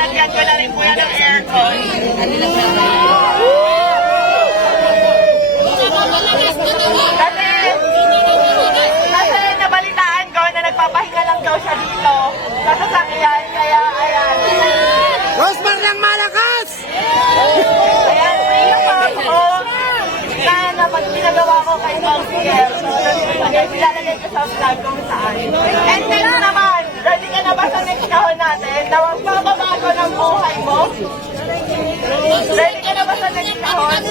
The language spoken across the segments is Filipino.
Nilagyan ko na rin po yan ng aircon. Kasi, kasi nabalitaan ko na nagpapahinga lang daw siya dito sa sasakyan. Kaya, ayan. Rosmar ng Malakas! Ayan, napap ko na napag pinagawa ko kay. So, yun, ilalagay ko sa vlog kung saan. And next naman, ready ka na ba sa next kahon natin na magbabago ng buhay mo? Ready ka na ba sa next kahon?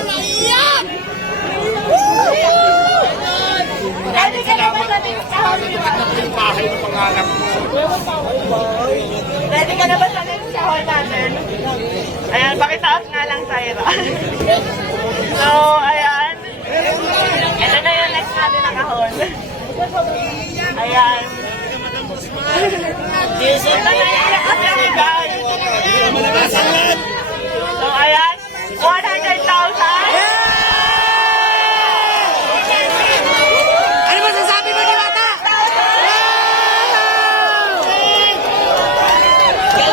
Ready ka na ba sa next kahon? Ready na natin? Ayan, pakitaas nga lang, Tyra. so, ayan. Ito na yung next natin na kahon. Ayan. Ito na yung next natin, guys. So, ayan. 100,000. Ano masasabi mo, Diwata? 100,000.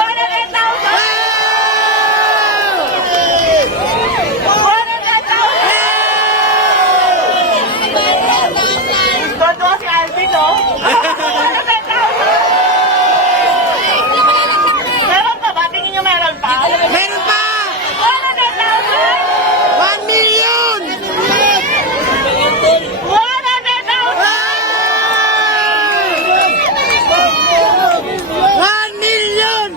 Todo si Alvin, no? 100,000. Meron pa ba? Tingin nyo meron pa? Meron pa! 100,000! 1 million! 1 million!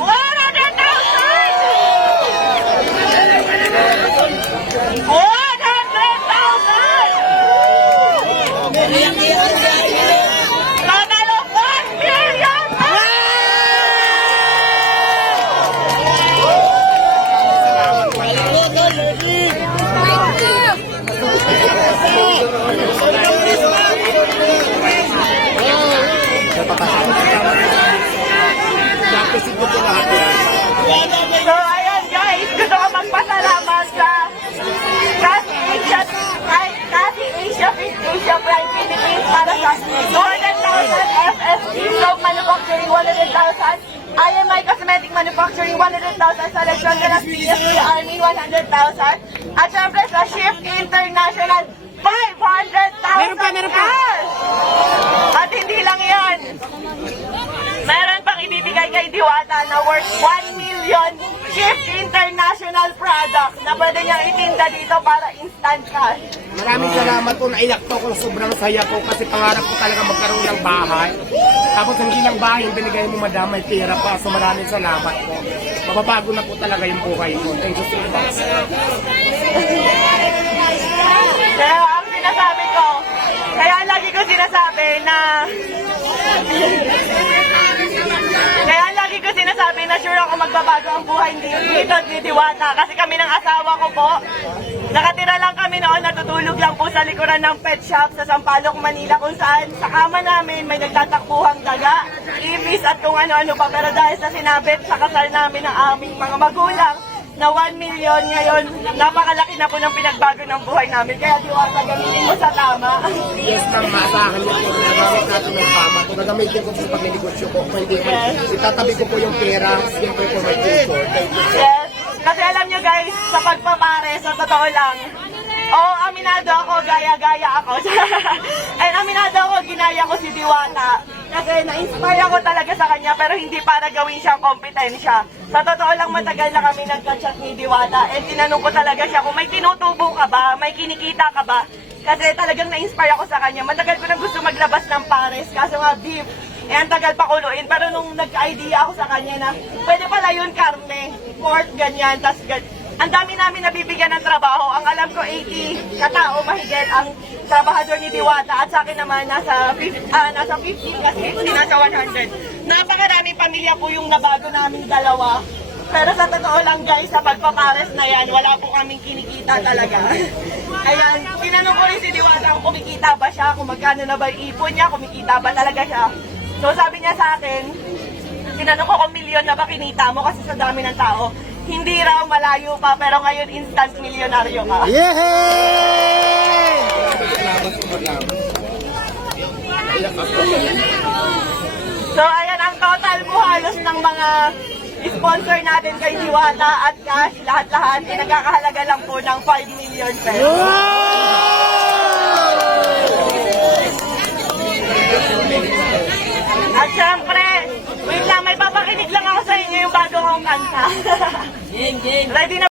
So ayan guys, gusto ko magpasalamat sa Kasi Asia, ay, Kasi Asia Fit Asia Prime Philippines para sa 200,000 FSC Soap Manufacturing 100,000 IMI Cosmetic Manufacturing 100,000 sa las PSP Army 100,000 at syempre sa Shift International 500,000 Meron pa, meron pa. cash! At hindi lang yan. Meron pang ibibigay kay Diwata na worth 1 million Shift International product na pwede niyang itinda dito para instant cash. Maraming salamat po, naiyak po ako. Sobrang saya po kasi pangarap ko talaga magkaroon ng bahay. Tapos hindi lang bahay, yung binigay mo madam, may pera pa. So maraming salamat po. Mababago na po talaga yung buhay ko. Thank you so much. Kaya ang sinasabi ko, kaya lagi ko sinasabi na kaya lagi ko sinasabi na sure ako magbabago ang buhay dito ni Diwata kasi kami ng asawa ko po nakatira lang kami noon natutulog lang po sa likuran ng pet shop sa Sampaloc, Manila kung saan sa kama namin may nagtatakbuhang daga, ibis at kung ano-ano pa. Pero dahil sa sinabit sa kasal namin ng aming mga magulang na 1 million ngayon, napakalaki na po ng pinagbago ng buhay namin. Kaya diwata, gamitin mo sa tama. Yes, ma'am, maasahan niyo po. Nagamit natin ng tama. Kung nagamitin ko po sa pag-negosyo ko, kung hindi ko, itatabi ko po yung pera. Siyempre po may future. Yes. Kasi alam nyo guys, sa pagpapare, sa totoo lang, Oo, aminado ako, gaya-gaya ako. And aminado ako, ginaya ko si Diwata. Kasi na-inspire ako talaga sa kanya, pero hindi para gawin siyang kompetensya. Sa totoo lang, matagal na kami nagka-chat ni Diwata. And tinanong ko talaga siya kung may tinutubo ka ba, may kinikita ka ba. Kasi talagang na-inspire ako sa kanya. Matagal ko na gusto maglabas ng pares, kaso nga beef. Eh, ang tagal pa kuluin. Pero nung nagka-idea ako sa kanya na, pwede pala yun karne, pork, ganyan, tas ganyan. Ang dami namin nabibigyan ng trabaho. Ang alam ko, 80 katao mahigit ang trabahador ni Diwata. At sa akin naman, nasa 50, ah, nasa 50 kasi hindi nasa 100. Napakaraming pamilya po yung nabago namin dalawa. Pero sa totoo lang guys, sa pagpapares na yan, wala po kaming kinikita talaga. Ayan, tinanong ko rin si Diwata kung kumikita ba siya, kung magkano na ba yung ipon niya, kumikita ba talaga siya. So sabi niya sa akin, tinanong ko kung milyon na ba kinita mo kasi sa dami ng tao. Hindi raw malayo pa, pero ngayon instant milyonaryo ka. Yay! So ayan ang total mo halos ng mga sponsor natin kay Diwata at cash, lahat-lahat, ay nagkakahalaga lang po ng 5 million pesos. At syempre, wait lang, may papakinig lang ako sa inyo yung bago kong kanta. Ready na